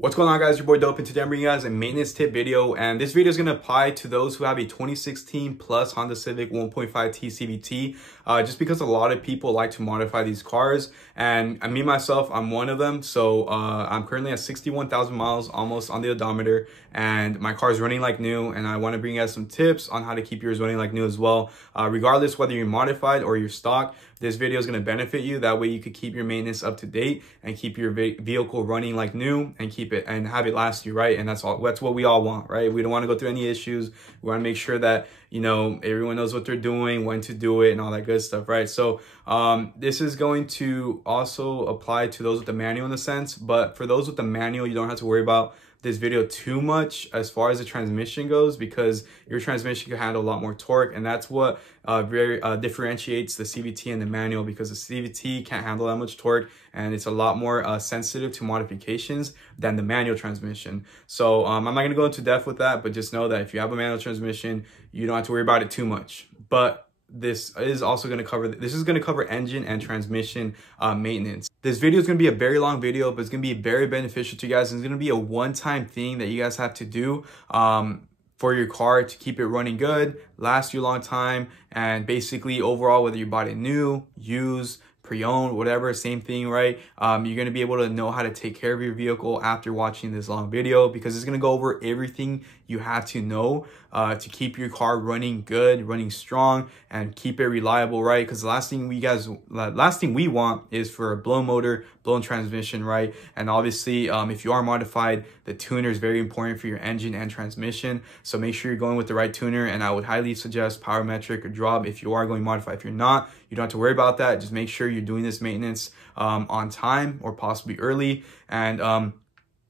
What's going on, guys? Your boy Dope, and today I'm bringing you guys a maintenance tip video, and this video is going to apply to those who have a 2016 plus Honda Civic 1.5T CVT, just because a lot of people like to modify these cars, and me myself, I'm one of them. So I'm currently at 61,000 miles almost on the odometer, and my car is running like new, and I want to bring you guys some tips on how to keep yours running like new as well. Regardless whether you're modified or you're stock, this video is going to benefit you. That way you could keep your maintenance up to date and keep your vehicle running like new and keep it and have it last you, right? And that's what we all want, right? We don't want to go through any issues. We want to make sure that, you know, everyone knows what they're doing, when to do it, and all that good stuff, right? So this is going to also apply to those with the manual in a sense, but for those with the manual, you don't have to worry about this video too much as far as the transmission goes, because your transmission can handle a lot more torque, and that's what differentiates the CVT and the manual, because the CVT can't handle that much torque and it's a lot more sensitive to modifications than the manual transmission. So I'm not going to go into depth with that, but just know that if you have a manual transmission, you don't have to worry about it too much. But this is also going to cover engine and transmission maintenance. This video is going to be a very long video, but it's going to be very beneficial to you guys. It's going to be a one-time thing that you guys have to do for your car to keep it running good, last you a long time, and basically overall, whether you bought it new, used, pre-owned, whatever, same thing, right? You're going to be able to know how to take care of your vehicle after watching this long video, because it's going to go over everything you have to know to keep your car running good, running strong, and keep it reliable, right? Because the last thing we want is for a blown motor, blown transmission, right? And obviously, if you are modified, the tuner is very important for your engine and transmission. So make sure you're going with the right tuner, and I would highly suggest Power Metric or Drop if you are going modified. If you're not, you don't have to worry about that. Just make sure you're doing this maintenance on time or possibly early. And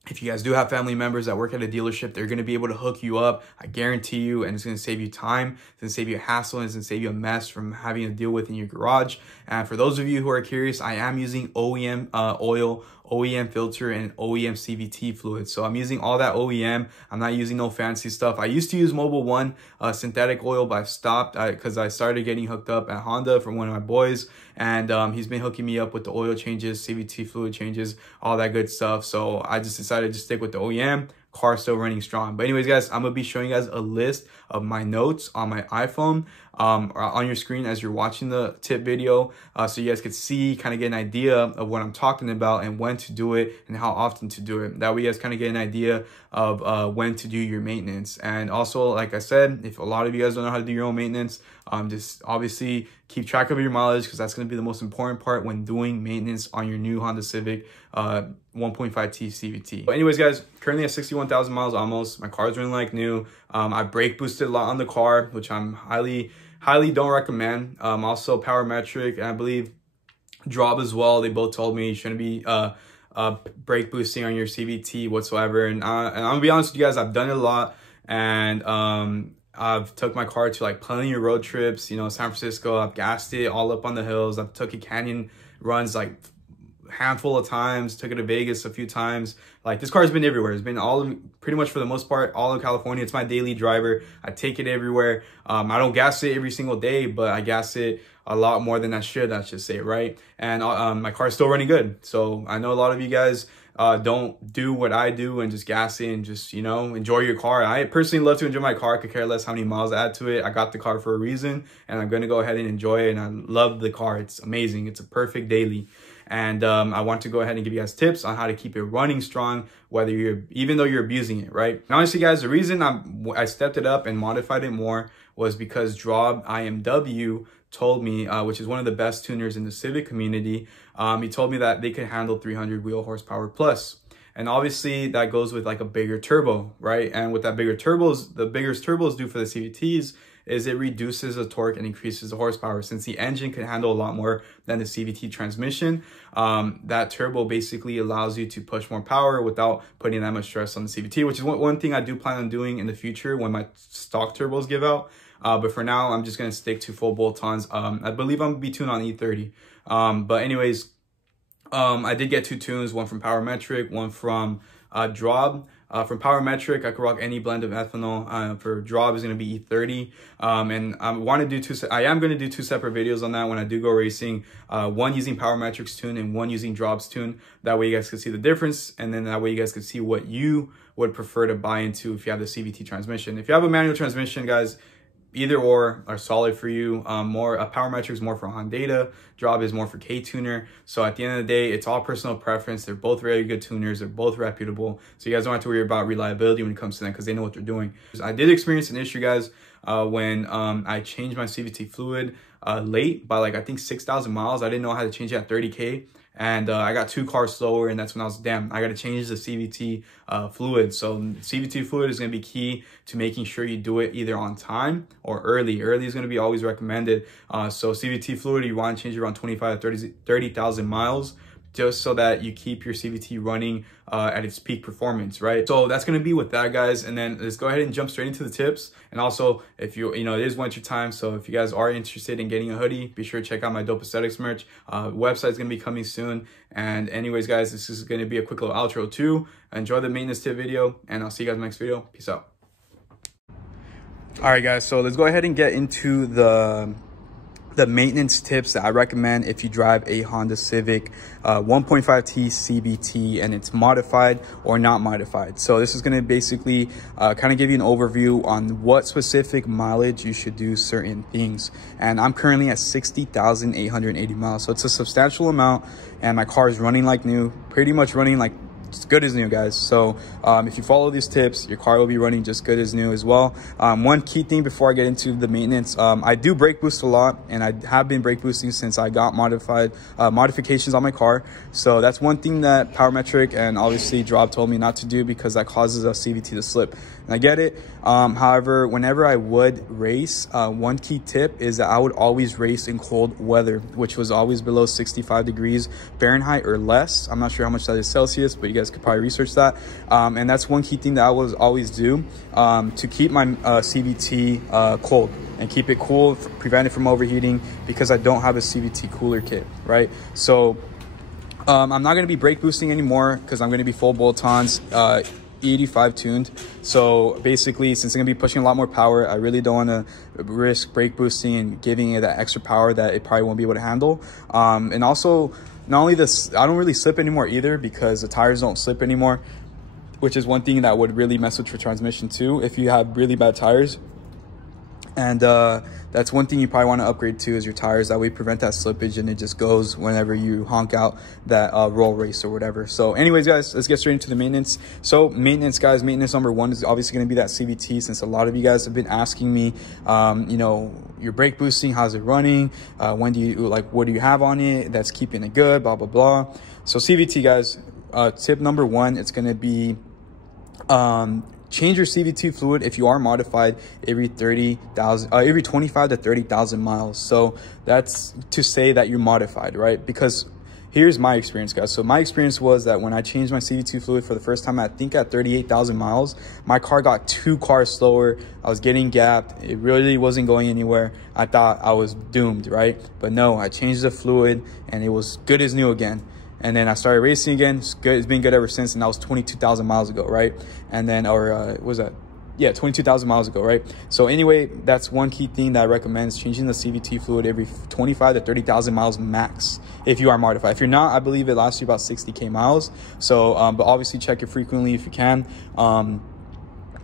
if you guys do have family members that work at a dealership, they're going to be able to hook you up, I guarantee you, and it's going to save you time, it's going to save you a hassle, and it's going to save you a mess from having to deal with in your garage. And for those of you who are curious, I am using OEM oil, OEM filter, and OEM CVT fluid. So I'm using all that OEM. I'm not using no fancy stuff. I used to use Mobil 1 synthetic oil, but I've stopped because I started getting hooked up at Honda from one of my boys, and he's been hooking me up with the oil changes, CVT fluid changes, all that good stuff. So I just decided to stick with the OEM. Car still running strong. But anyways, guys, I'm gonna be showing you guys a list of my notes on my iPhone on your screen as you're watching the tip video, so you guys could see, kind of get an idea of what I'm talking about and when to do it and how often to do it. That way you guys kind of get an idea of when to do your maintenance. And also, like I said, if a lot of you guys don't know how to do your own maintenance, just obviously keep track of your mileage, because that's going to be the most important part when doing maintenance on your new Honda Civic 1.5T CVT. But anyways, guys, currently at 61,000 miles almost. My car's running like new. I brake boosted a lot on the car, which I'm highly don't recommend. Also Power Metric, and I believe Drop as well. They both told me you shouldn't be brake boosting on your CVT whatsoever. And I'm gonna be honest with you guys, I've done it a lot, and I've took my car to like plenty of road trips, you know, San Francisco. I've gassed it all up on the hills. I've took it canyon runs like handful of times, took it to Vegas a few times. Like, this car's been everywhere. It's been pretty much for the most part all of California. It's my daily driver. I take it everywhere. I don't gas it every single day, but I gas it a lot more than I should say, right? And my car's still running good. So I know a lot of you guys don't do what I do and just gas it and just, you know, enjoy your car. I personally love to enjoy my car. I could care less how many miles I add to it. I got the car for a reason, and I'm going to go ahead and enjoy it. And I love the car. It's amazing. It's a perfect daily. And I want to go ahead and give you guys tips on how to keep it running strong, even though you're abusing it, right? And honestly, guys, the reason I stepped it up and modified it more was because Drob IMW told me, which is one of the best tuners in the Civic community, he told me that they could handle 300 wheel horsepower plus. And obviously that goes with like a bigger turbo, right? And with that bigger turbos, the bigger turbos do for the CVTs is it reduces the torque and increases the horsepower. Since the engine can handle a lot more than the CVT transmission, that turbo basically allows you to push more power without putting that much stress on the CVT, which is one thing I do plan on doing in the future when my stock turbos give out. But for now, I'm just going to stick to full bolt-ons. I believe I'm going to be tuned on E30. But anyways, I did get two tunes, one from Power Metric, one from Drop. From Power Metric, I could rock any blend of ethanol. For Job is going to be E30. And I am going to do two separate videos on that when I do go racing. One using Power Metric's tune and one using Job's tune. That way you guys can see the difference. And then that way you guys can see what you would prefer to buy into if you have the CVT transmission. If you have a manual transmission, guys, either or are solid for you. Power Metric is more for Honda. Job is more for K-Tuner. So at the end of the day, it's all personal preference. They're both very good tuners. They're both reputable. So you guys don't have to worry about reliability when it comes to them because they know what they're doing. I did experience an issue, guys, when I changed my CVT fluid late by like, I think 6,000 miles. I didn't know how to change it at 30K. And I got 2 cars slower, and that's when I was, damn, I got to change the CVT fluid. So CVT fluid is going to be key to making sure you do it either on time or early. Early is going to be always recommended. So CVT fluid, you want to change it around 25 to 30,000 miles. Just so that you keep your CVT running at its peak performance, right? So that's gonna be with that, guys. And then let's go ahead and jump straight into the tips. And also, if you know, it is winter time, so if you guys are interested in getting a hoodie, be sure to check out my Dope Aesthetics merch. Website's gonna be coming soon. And anyways, guys, this is gonna be a quick little outro too. Enjoy the maintenance tip video, and I'll see you guys in the next video. Peace out. All right, guys, so let's go ahead and get into the maintenance tips that I recommend if you drive a Honda Civic 1.5T CVT and it's modified or not modified. So this is going to basically kind of give you an overview on what specific mileage you should do certain things. And I'm currently at 60,880 miles. So it's a substantial amount, and my car is running like new, pretty much running like as good as new, guys. So if you follow these tips, your car will be running just good as new as well. One key thing before I get into the maintenance, I do brake boost a lot, and I have been brake boosting since I got modifications on my car. So that's one thing that Power Metric and obviously Job told me not to do because that causes a CVT to slip. And I get it. However, whenever I would race, one key tip is that I would always race in cold weather, which was always below 65 degrees Fahrenheit or less. I'm not sure how much that is Celsius, but you guys could probably research that. And that's one key thing that I will always do to keep my CVT cold and keep it cool, prevent it from overheating, because I don't have a CVT cooler kit, right? So I'm not going to be brake boosting anymore because I'm going to be full bolt-ons, E85 tuned. So basically, since I'm going to be pushing a lot more power, I really don't want to risk brake boosting and giving it that extra power that it probably won't be able to handle. And also, not only this, I don't really slip anymore either because the tires don't slip anymore, which is one thing that would really mess with your transmission too if you have really bad tires. And that's one thing you probably want to upgrade to is your tires. That way prevent that slippage and it just goes whenever you honk out that roll race or whatever. So anyways, guys, let's get straight into the maintenance. So maintenance, guys, maintenance number one is obviously going to be that CVT, since a lot of you guys have been asking me, you know, your brake boosting, how's it running? When do you, like, what do you have on it that's keeping it good, blah, blah, blah. So CVT, guys, tip number one, it's going to be, change your CVT fluid if you are modified every 25 to 30,000 miles. So that's to say that you're modified, right? Because here's my experience, guys. So my experience was that when I changed my CVT fluid for the first time, I think at 38,000 miles, my car got 2 cars slower. I was getting gapped. It really wasn't going anywhere. I thought I was doomed, right? But no, I changed the fluid and it was good as new again. And then I started racing again. It's good. It's been good ever since. And that was 22,000 miles ago, right? And then, what was that? Yeah, 22,000 miles ago, right? So anyway, that's one key thing that I recommend is changing the CVT fluid every 25 to 30,000 miles max if you are modified. If you're not, I believe it lasts you about 60K miles. So, but obviously check it frequently if you can.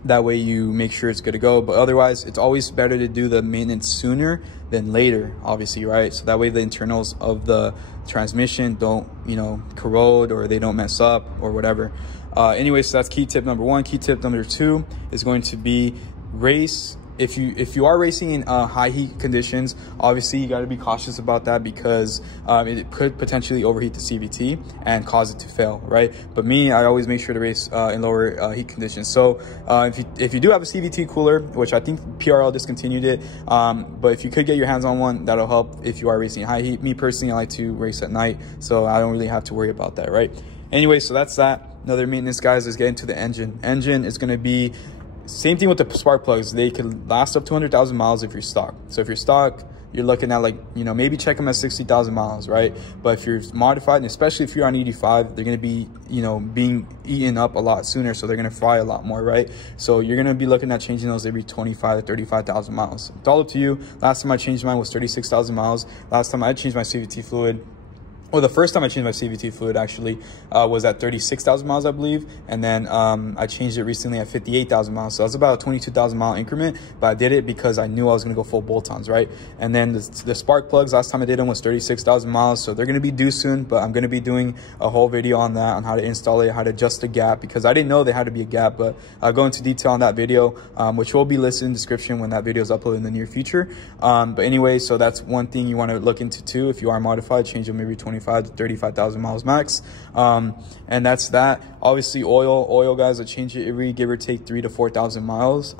That way you make sure it's good to go. But otherwise, it's always better to do the maintenance sooner than later, obviously, right? So that way the internals of the transmission don't, you know, corrode or they don't mess up or whatever. Anyway, so that's key tip number one. Key tip number two is going to be race. If you are racing in high heat conditions, obviously you got to be cautious about that because it could potentially overheat the CVT and cause it to fail, right? But me, I always make sure to race in lower heat conditions. So if you do have a CVT cooler, which I think PRL discontinued it, but if you could get your hands on one, that'll help if you are racing in high heat. Me personally, I like to race at night, so I don't really have to worry about that, right? Anyway, so that's that. Another maintenance, guys, is get into the engine. Engine is going to be same thing with the spark plugs. They could last up to 100,000 miles if you're stock. So if you're stock, you're looking at like, you know, maybe check them at 60,000 miles, right? But if you're modified, and especially if you're on 85, they're going to be, you know, being eaten up a lot sooner, so they're going to fry a lot more, right? So you're going to be looking at changing those every 25 to 35,000 miles. It's all up to you. Last time I changed mine was 36,000 miles. Last time I changed my CVT fluid, well, the first time I changed my CVT fluid actually was at 36,000 miles, I believe. And then I changed it recently at 58,000 miles. So that's about a 22,000 mile increment. But I did it because I knew I was going to go full bolt-ons, right? And then the spark plugs, last time I did them was 36,000 miles. So they're going to be due soon. But I'm going to be doing a whole video on that, on how to install it, how to adjust the gap. Because I didn't know they had to be a gap. But I'll go into detail on that video, which will be listed in the description when that video is uploaded in the near future. But anyway, so that's one thing you want to look into too. If you are modified, change them maybe 25 to 35,000 miles max. And that's that. Obviously oil guys, I change it every give or take 3,000 to 4,000 miles.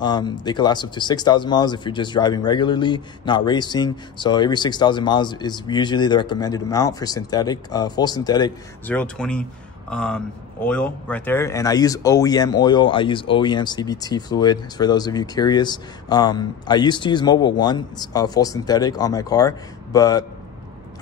They could last up to 6,000 miles if you're just driving regularly, not racing. So every 6,000 miles is usually the recommended amount for synthetic, full synthetic 020 oil right there. And I use OEM oil. I use OEM CVT fluid for those of you curious. I used to use Mobil 1 full synthetic on my car, but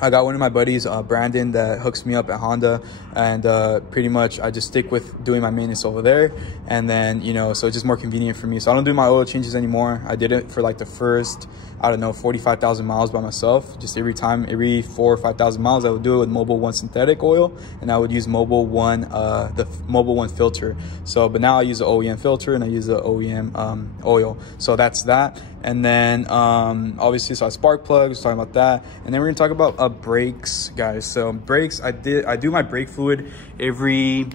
I got one of my buddies, Brandon, that hooks me up at Honda, and pretty much I just stick with doing my maintenance over there. And then, you know, so it's just more convenient for me. So I don't do my oil changes anymore. I did it for like the first, I don't know, 45,000 miles by myself. Just every 4,000 or 5,000 miles, I would do it with Mobil 1 synthetic oil, and I would use Mobil 1, the Mobil 1 filter. So, but now I use the OEM filter and I use the OEM oil. So that's that. And then obviously, so I spark plugs, talking about that. And then we're gonna talk about brakes, guys. So brakes, I do my brake fluid every,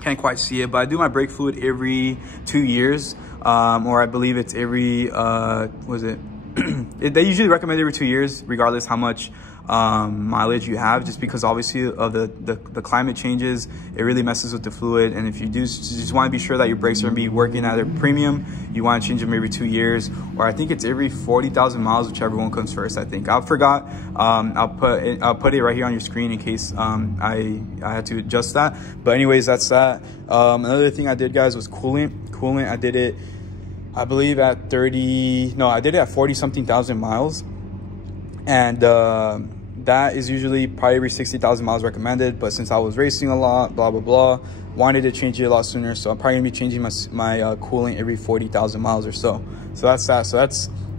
can't quite see it, but I do my brake fluid every 2 years, or I believe it's every they usually recommend every 2 years, regardless how much mileage you have, just because obviously of the climate changes. It really messes with the fluid. And if you just want to be sure that your brakes are going to be working at a premium, you want to change them every 2 years, or I think it's every 40,000 miles, whichever one comes first. I think I forgot. I'll put it right here on your screen in case I had to adjust that. But anyways, that's that. Another thing I did, guys, was coolant. I did it, I believe at 40 something thousand miles. And that is usually probably every 60,000 miles recommended. But since I was racing a lot, blah, blah, blah, wanted to change it a lot sooner. So I'm probably gonna be changing my coolant every 40,000 miles or so. So that's that.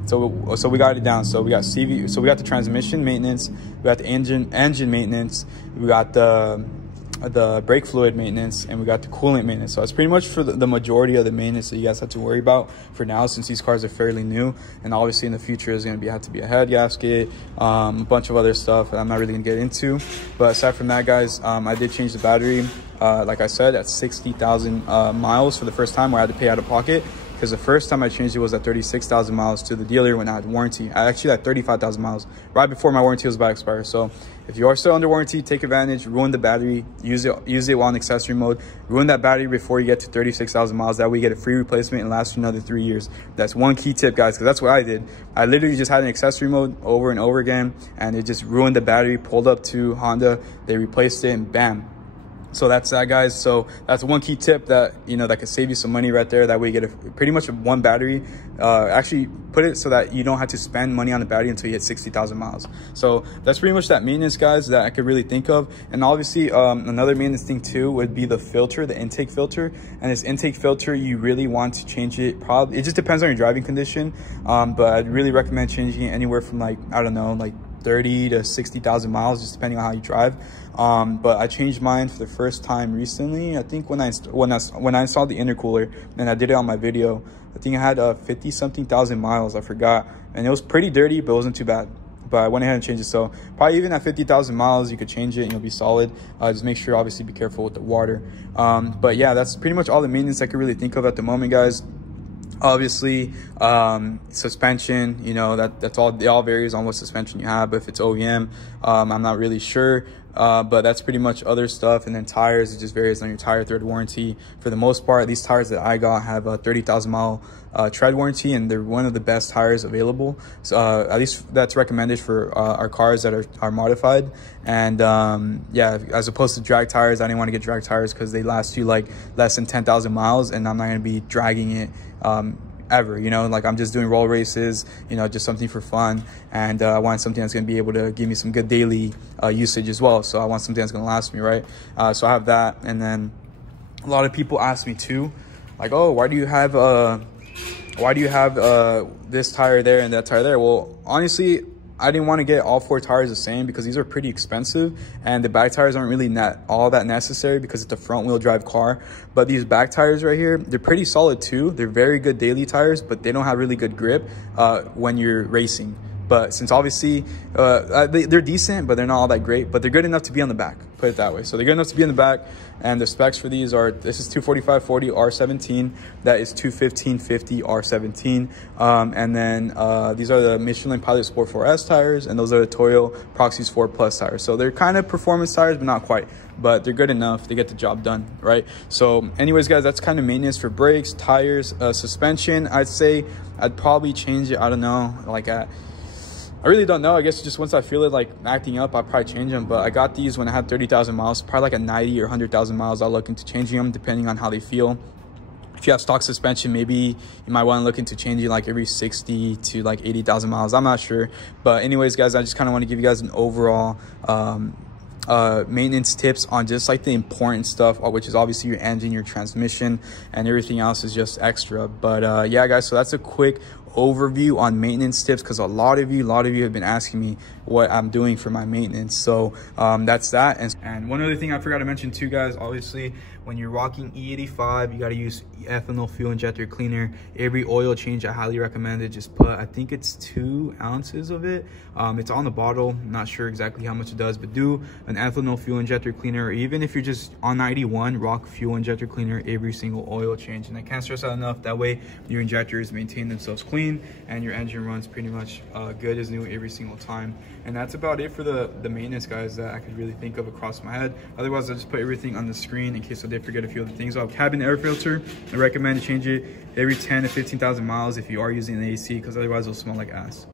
So we got it down. So we got so we got the transmission maintenance, we got the engine maintenance, we got the brake fluid maintenance, and we got the coolant maintenance. So it's pretty much for the majority of the maintenance that you guys have to worry about for now, since these cars are fairly new. And obviously in the future is going to have to be a head gasket, a bunch of other stuff that I'm not really going to get into. But aside from that, guys, I did change the battery, like I said, at 60,000 miles for the first time, where I had to pay out of pocket. Because the first time I changed it was at 36,000 miles to the dealer when I had warranty. I actually had 35,000 miles right before my warranty was about to expire. So if you are still under warranty, take advantage, ruin the battery, use it while in accessory mode, ruin that battery before you get to 36,000 miles. That way you get a free replacement and lasts for another 3 years. That's one key tip, guys, because that's what I did. I literally just had an accessory mode over and over again, and it just ruined the battery. Pulled up to Honda, they replaced it, and bam. So that's that, guys. So that's one key tip that, you know, that could save you some money right there. That way you get pretty much one battery. Actually put it so that you don't have to spend money on the battery until you hit 60,000 miles. So that's pretty much that maintenance, guys, that I could really think of. And obviously another maintenance thing too would be the filter, the intake filter. And this intake filter, you really want to change it. Probably, it just depends on your driving condition. But I'd really recommend changing it anywhere from, like, I don't know, like 30 to 60,000 miles, just depending on how you drive. But I changed mine for the first time recently. I think when I installed the intercooler, and I did it on my video, I think I had 50 something thousand miles, I forgot, and it was pretty dirty, but it wasn't too bad. But I went ahead and changed it. So probably even at 50,000 miles, you could change it and you'll be solid. Just make sure, obviously, be careful with the water. But yeah, that's pretty much all the maintenance I could really think of at the moment, guys. Obviously, suspension, you know, that's all, it all varies on what suspension you have. But if it's OEM, I'm not really sure. But that's pretty much other stuff. And then tires, it just varies on your tire thread warranty. For the most part, these tires that I got have a 30,000 mile tread warranty, and they're one of the best tires available. So at least that's recommended for our cars that are modified. And yeah, as opposed to drag tires, I didn't want to get drag tires because they last you like less than 10,000 miles, and I'm not going to be dragging it ever, you know, like I'm just doing roll races, you know, just something for fun. And I want something that's going to be able to give me some good daily usage as well. So I want something that's going to last me, right? So I have that. And then a lot of people ask me too, like, oh, why do you have this tire there and that tire there? Well, honestly, I didn't want to get all 4 tires the same because these are pretty expensive, and the back tires aren't really all that necessary because it's a front wheel drive car. But these back tires right here, they're pretty solid too. They're very good daily tires, but they don't have really good grip when you're racing. But since obviously they're decent, but they're not all that great, but they're good enough to be on the back, put it that way. So they're good enough to be in the back. And the specs for these are, this is 245/40 R17, that is 215/50 R17. And then these are the Michelin Pilot Sport 4S tires, and those are the Toyo Proxy Sport Plus tires. So they're kind of performance tires, but not quite. But they're good enough to get the job done, right? So anyways, guys, that's kind of maintenance for brakes, tires, suspension. I'd say I'd probably change it, I don't know, like I really don't know. I guess just once I feel it like acting up, I'll probably change them. But I got these when I had 30,000 miles, probably like at 90 or 100,000 miles. I'll look into changing them depending on how they feel. If you have stock suspension, maybe you might want to look into changing like every 60 to like 80,000 miles. I'm not sure. But anyways, guys, I just kind of want to give you guys an overall maintenance tips on just like the important stuff, which is obviously your engine, your transmission, and everything else is just extra. But yeah, guys, so that's a quick overview on maintenance tips, because a lot of you have been asking me what I'm doing for my maintenance. So that's that. And one other thing I forgot to mention too, guys, obviously when you're rocking E85, you got to use ethanol fuel injector cleaner. Every oil change, I highly recommend it. Just put, I think it's 2 ounces of it. It's on the bottle, I'm not sure exactly how much it does, but do an ethanol fuel injector cleaner. Or even if you're just on 91, rock fuel injector cleaner every single oil change. And I can't stress that enough. That way your injectors maintain themselves clean and your engine runs pretty much good as new every single time. And that's about it for the maintenance, guys, that I could really think of across my head. Otherwise, I just put everything on the screen in case I did forget a few other things. Cabin air filter, I recommend to change it every 10 to 15,000 miles if you are using an AC, because otherwise it'll smell like ass.